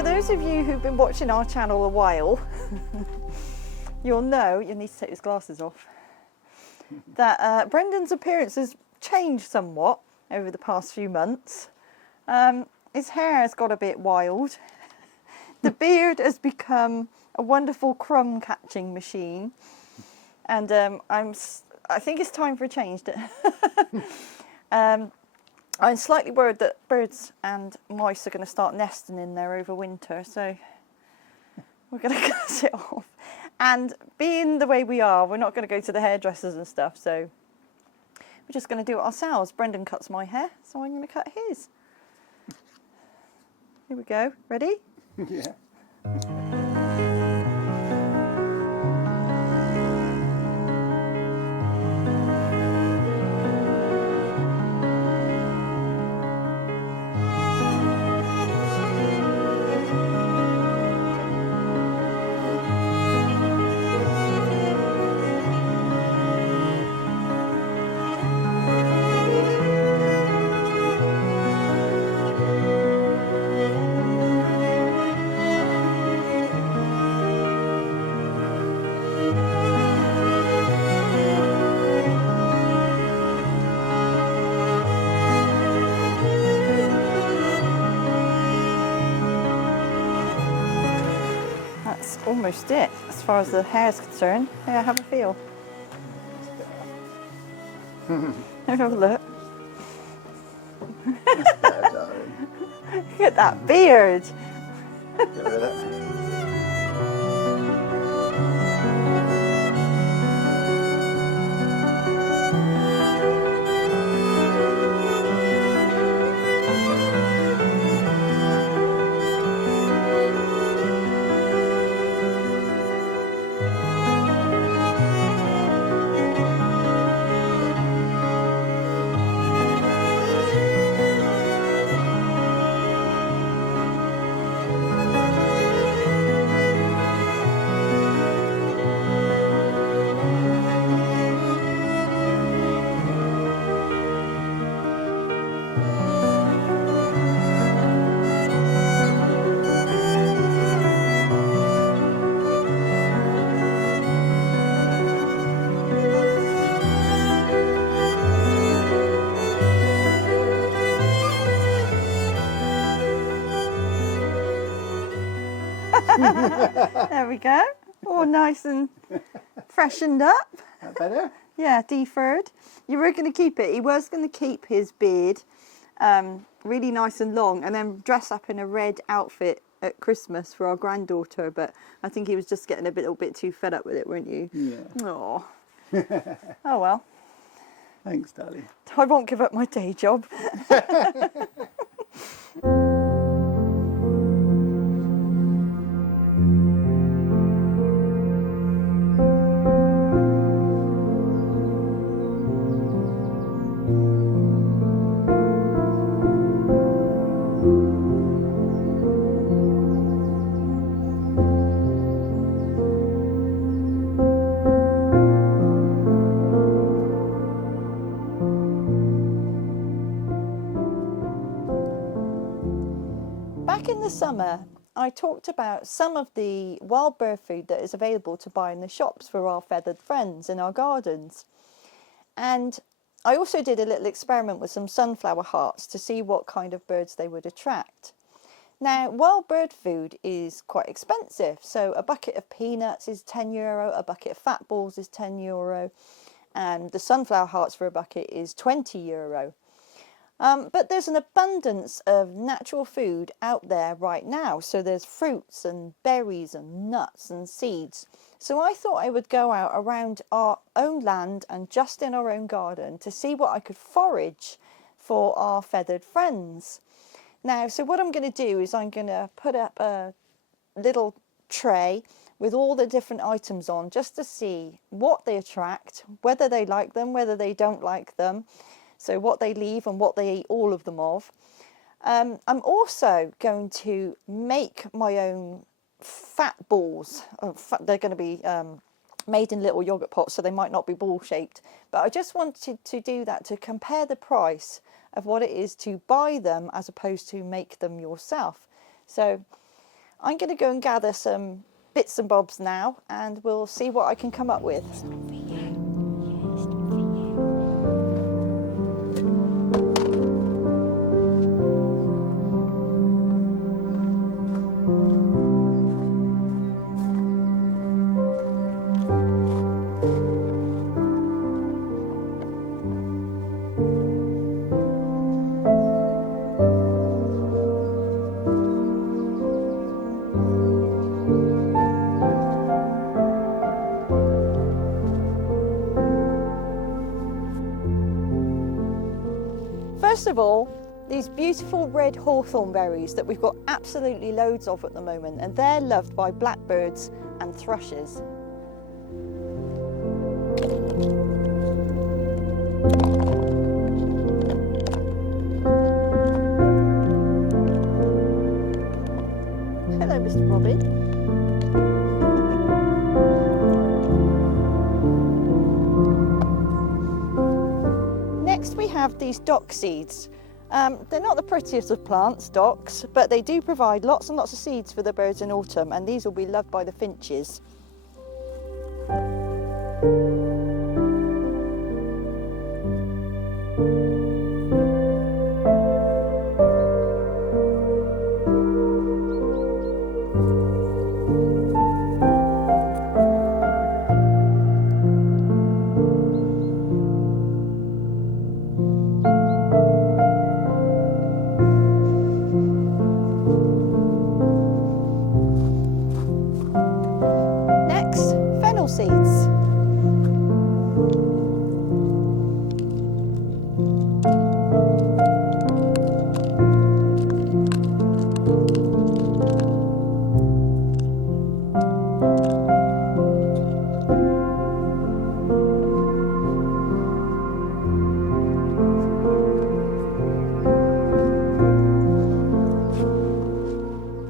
for those of you who've been watching our channel a while, you'll know, you need to take his glasses off, that Brendan's appearance has changed somewhat over the past few months. His hair has got a bit wild. The beard has become a wonderful crumb catching machine, and I think it's time for a change. I'm slightly worried that birds and mice are going to start nesting in there over winter, so we're going to cut it off. And being the way we are, we're not going to go to the hairdressers and stuff, so we're just going to do it ourselves. Brendan cuts my hair, so I'm going to cut his. Here we go. Ready? Yeah. That's almost it, as far as the hair is concerned. Yeah, have a feel. Have a look. That's better, darling. Look at that beard. Get rid of that. There we go. All nice and freshened up. That better? Yeah, deferred. You were going to keep it. He was going to keep his beard really nice and long and then dress up in a red outfit at Christmas for our granddaughter, but I think he was just getting a little bit too fed up with it, weren't you? Yeah. Oh. Oh well. Thanks, darling. I won't give up my day job. Back in the summer, I talked about some of the wild bird food that is available to buy in the shops for our feathered friends in our gardens. And I also did a little experiment with some sunflower hearts to see what kind of birds they would attract. Now, wild bird food is quite expensive, so a bucket of peanuts is €10, a bucket of fat balls is €10, and the sunflower hearts for a bucket is €20. But there's an abundance of natural food out there right now. So there's fruits and berries and nuts and seeds. So I thought I would go out around our own land and just in our own garden to see what I could forage for our feathered friends. Now, so what I'm going to do is I'm going to put up a little tray with all the different items on just to see what they attract, whether they like them, whether they don't like them. So what they leave and what they eat all of them of. I'm also going to make my own fat balls. They're going to be made in little yogurt pots, so they might not be ball shaped. But I just wanted to do that to compare the price of what it is to buy them as opposed to make them yourself. So I'm going to go and gather some bits and bobs now, and we'll see what I can come up with. First of all, these beautiful red hawthorn berries that we've got absolutely loads of at the moment, and they're loved by blackbirds and thrushes. Hello, Mr. Robin. Next we have these dock seeds. They're not the prettiest of plants, docks, but they do provide lots and lots of seeds for the birds in autumn, and these will be loved by the finches. Next, fennel seeds.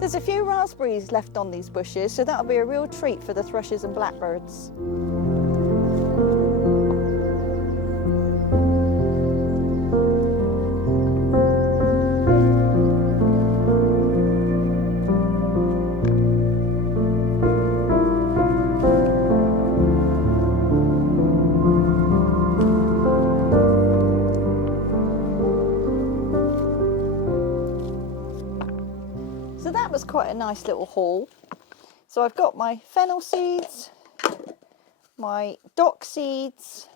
There's a few raspberries left on these bushes, so that'll be a real treat for the thrushes and blackbirds. So that was quite a nice little haul. So I've got my fennel seeds, my dock seeds,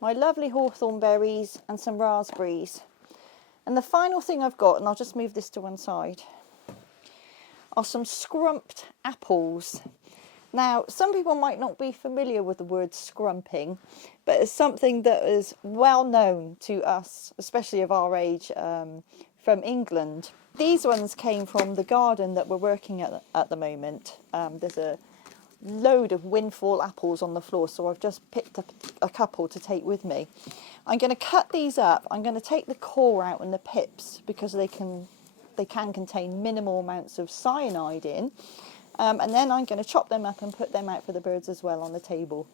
my lovely hawthorn berries, and some raspberries. And the final thing I've got, and I'll just move this to one side, are some scrumped apples. Now, some people might not be familiar with the word scrumping, but it's something that is well known to us, especially of our age, from England. These ones came from the garden that we're working at the moment. There's a load of windfall apples on the floor, so I've just picked up a couple to take with me. I'm going to cut these up. I'm going to take the core out and the pips because they can contain minimal amounts of cyanide in. And then I'm going to chop them up and put them out for the birds as well on the table.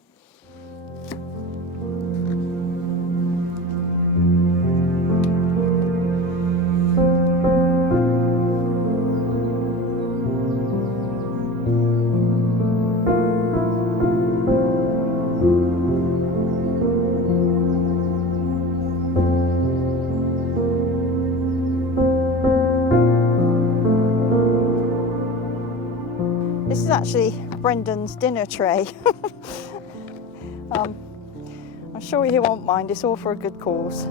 This is actually Brendan's dinner tray. I'm sure he won't mind, it's all for a good cause.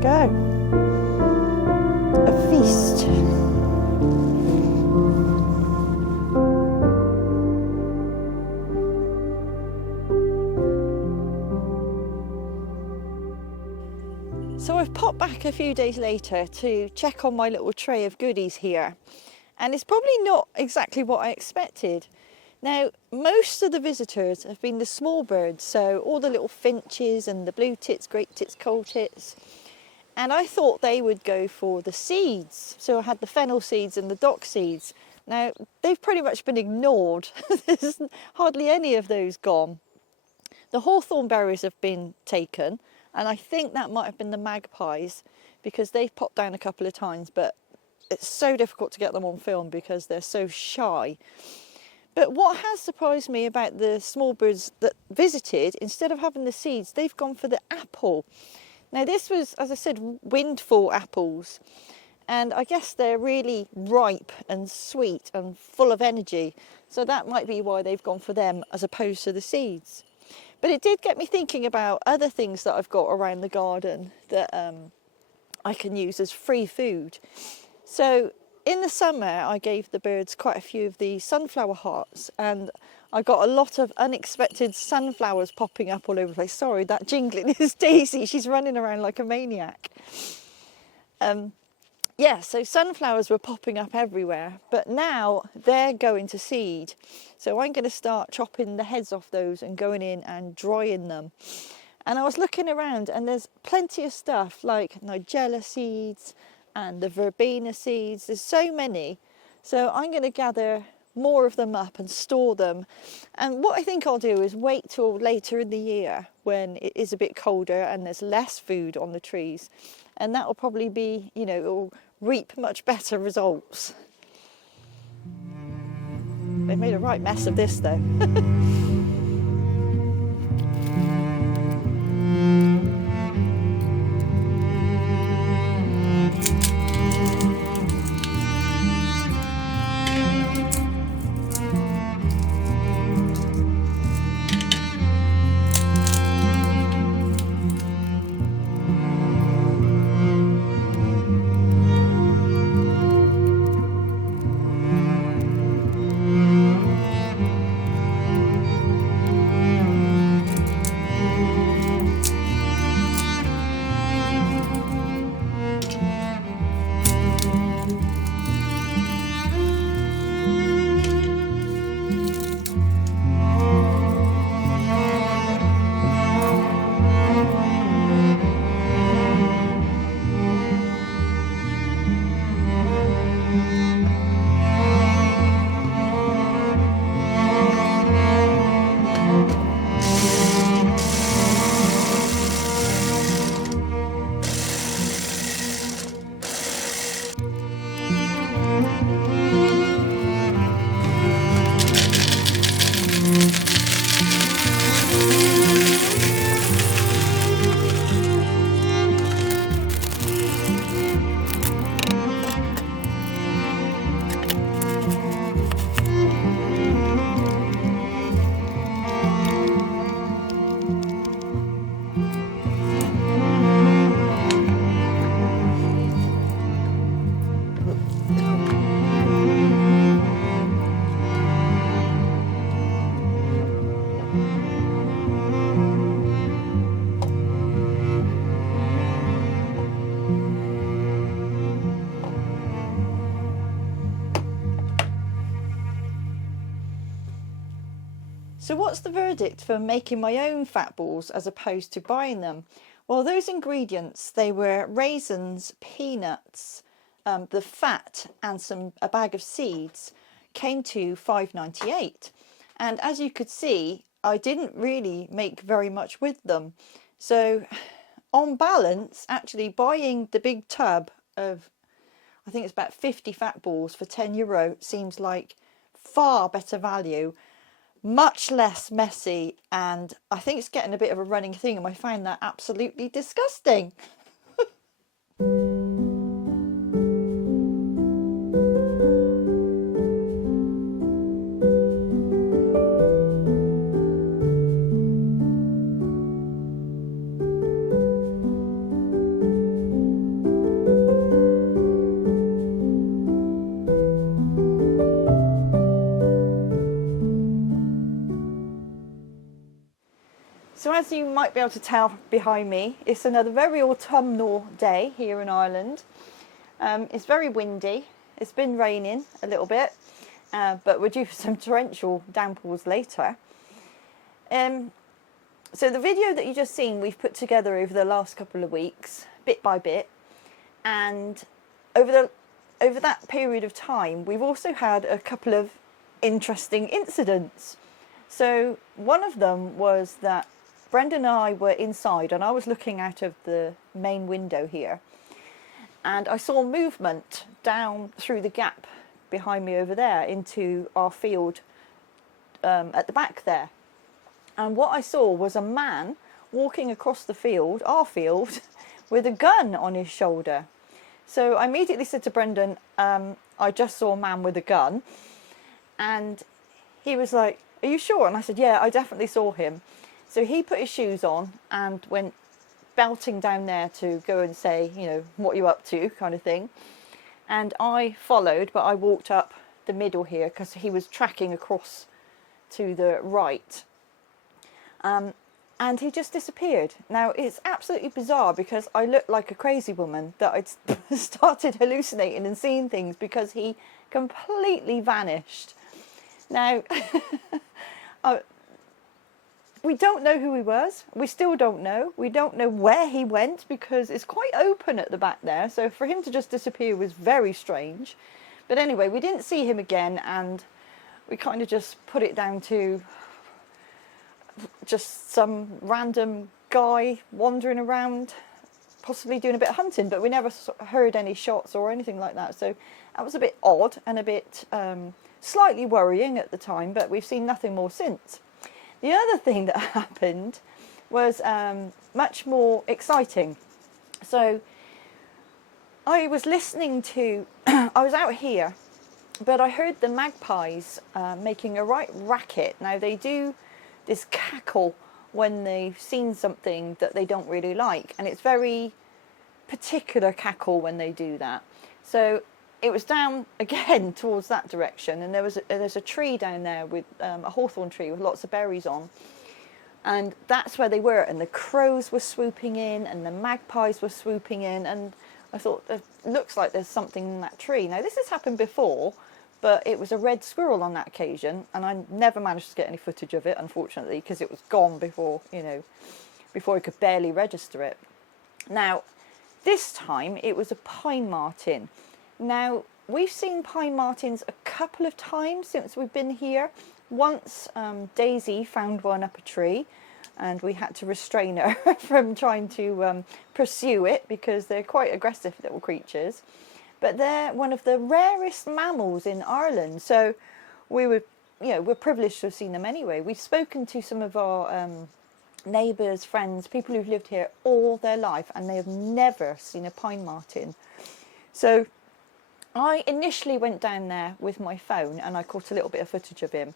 go. A feast. So I've popped back a few days later to check on my little tray of goodies here, and it's probably not exactly what I expected. Now, most of the visitors have been the small birds, so all the little finches and the blue tits, great tits, coal tits, and I thought they would go for the seeds. So I had the fennel seeds and the dock seeds. Now, they've pretty much been ignored. There's hardly any of those gone. The hawthorn berries have been taken, and I think that might have been the magpies, because they've popped down a couple of times, but it's so difficult to get them on film because they're so shy. But what has surprised me about the small birds that visited, instead of having the seeds, they've gone for the apple. Now this was, as I said, windfall apples, and I guess they're really ripe and sweet and full of energy, so that might be why they've gone for them as opposed to the seeds. But it did get me thinking about other things that I've got around the garden that I can use as free food. So in the summer, I gave the birds quite a few of the sunflower hearts, and I got a lot of unexpected sunflowers popping up all over the place. Sorry, that jingling is Daisy. She's running around like a maniac. Yeah, so sunflowers were popping up everywhere, but now they're going to seed. So I'm going to start chopping the heads off those and going in and drying them. And I was looking around, and there's plenty of stuff like nigella seeds and the verbena seeds. There's so many. So I'm going to gather more of them up and store them. And what I think I'll do is wait till later in the year when it is a bit colder and there's less food on the trees. And that will probably be, you know, it will reap much better results. They've made a right mess of this though. So what's the verdict for making my own fat balls as opposed to buying them? Well, those ingredients, they were raisins, peanuts, the fat and a bag of seeds, came to $5.98. And as you could see, I didn't really make very much with them. So on balance, actually buying the big tub of, I think it's about 50 fat balls for €10 seems like far better value, much less messy, and I think it's getting a bit of a running thing, and I find that absolutely disgusting. you might be able to tell behind me, it's another very autumnal day here in Ireland. It's very windy. It's been raining a little bit, but we're due for some torrential downpours later. So the video that you just seen, we've put together over the last couple of weeks, bit by bit, and over that period of time, we've also had a couple of interesting incidents. So one of them was that Brendan and I were inside, and I was looking out of the main window here, and I saw movement down through the gap behind me over there into our field at the back there. And what I saw was a man walking across the field, our field, with a gun on his shoulder. So I immediately said to Brendan, I just saw a man with a gun. And he was like, are you sure? And I said, yeah, I definitely saw him. So he put his shoes on and went belting down there to go and say, you know, what are you up to, kind of thing. And I followed, but I walked up the middle here because he was tracking across to the right. And he just disappeared. Now, it's absolutely bizarre because I looked like a crazy woman that I'd started hallucinating and seeing things because he completely vanished. Now, we don't know who he was. We still don't know. We don't know where he went because it's quite open at the back there. So for him to just disappear was very strange. But anyway, we didn't see him again, and we kind of just put it down to just some random guy wandering around, possibly doing a bit of hunting, but we never heard any shots or anything like that. So that was a bit odd and a bit slightly worrying at the time, but we've seen nothing more since. The other thing that happened was much more exciting. So I was listening to, I was out here, but I heard the magpies making a right racket. Now they do this cackle when they've seen something that they don't really like, and it's very particular cackle when they do that. So it was down again towards that direction, and there's a tree down there with a hawthorn tree with lots of berries on, and that's where they were, and the crows were swooping in and the magpies were swooping in, and I thought, it looks like there's something in that tree. Now this has happened before, but it was a red squirrel on that occasion, and I never managed to get any footage of it, unfortunately, because it was gone before, you know, before I could barely register it. Now, this time it was a pine marten. Now, we've seen pine martens a couple of times since we've been here. Once Daisy found one up a tree, and we had to restrain her from trying to pursue it because they're quite aggressive little creatures. But they're one of the rarest mammals in Ireland, so we're privileged to have seen them anyway. We've spoken to some of our neighbours, friends, people who've lived here all their life, and they have never seen a pine marten. So I initially went down there with my phone and I caught a little bit of footage of him.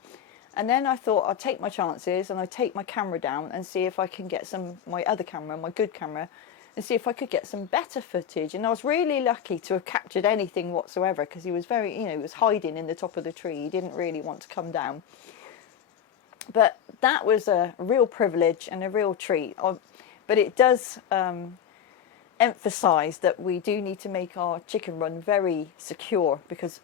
And then I thought I'd take my chances and I'd take my camera down and see if I can get my other camera, my good camera, and see if I could get some better footage. And I was really lucky to have captured anything whatsoever because he was very, he was hiding in the top of the tree. He didn't really want to come down. But that was a real privilege and a real treat. But it does emphasise that we do need to make our chicken run very secure because,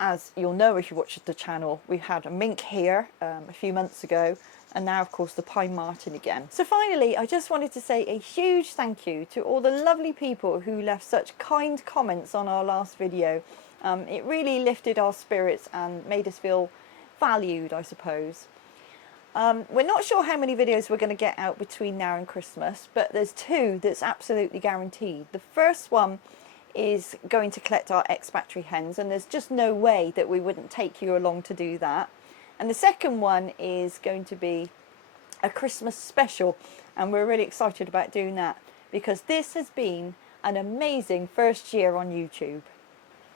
as you'll know if you watch the channel, we had a mink here a few months ago, and now of course the pine marten again. So finally, I just wanted to say a huge thank you to all the lovely people who left such kind comments on our last video. It really lifted our spirits and made us feel valued, I suppose. We're not sure how many videos we're going to get out between now and Christmas, but there's two that's absolutely guaranteed. The first one is going to collect our ex-factory hens, and there's just no way that we wouldn't take you along to do that. And the second one is going to be a Christmas special, and we're really excited about doing that because this has been an amazing first year on YouTube.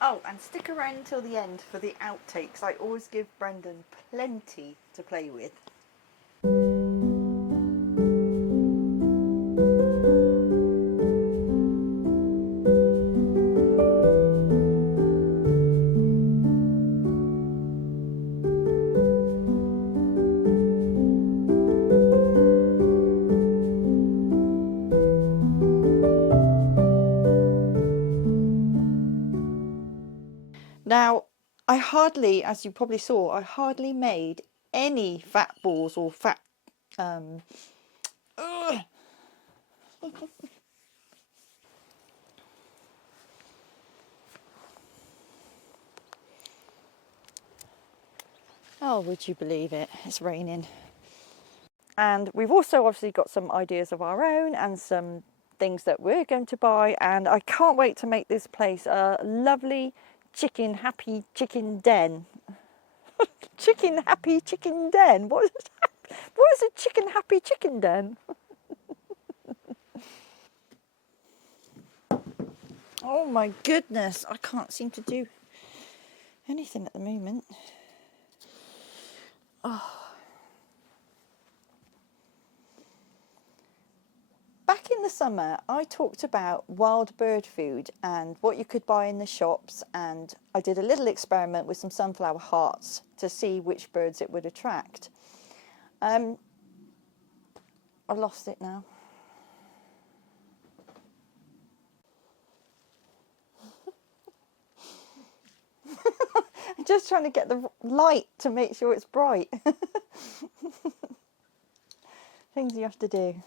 Oh, and stick around until the end for the outtakes. I always give Brendan plenty to play with. Now, I hardly, as you probably saw, I hardly made any fat balls or fat oh, would you believe it? It's raining. And we've also obviously got some ideas of our own and some things that we're going to buy. And I can't wait to make this place a lovely happy chicken den. Happy chicken den? What is a happy chicken den? Oh my goodness, I can't seem to do anything at the moment. Back in the summer, I talked about wild bird food and what you could buy in the shops, and I did a little experiment with some sunflower hearts to see which birds it would attract. I've lost it now. I'm just trying to get the light to make sure it's bright. Things you have to do.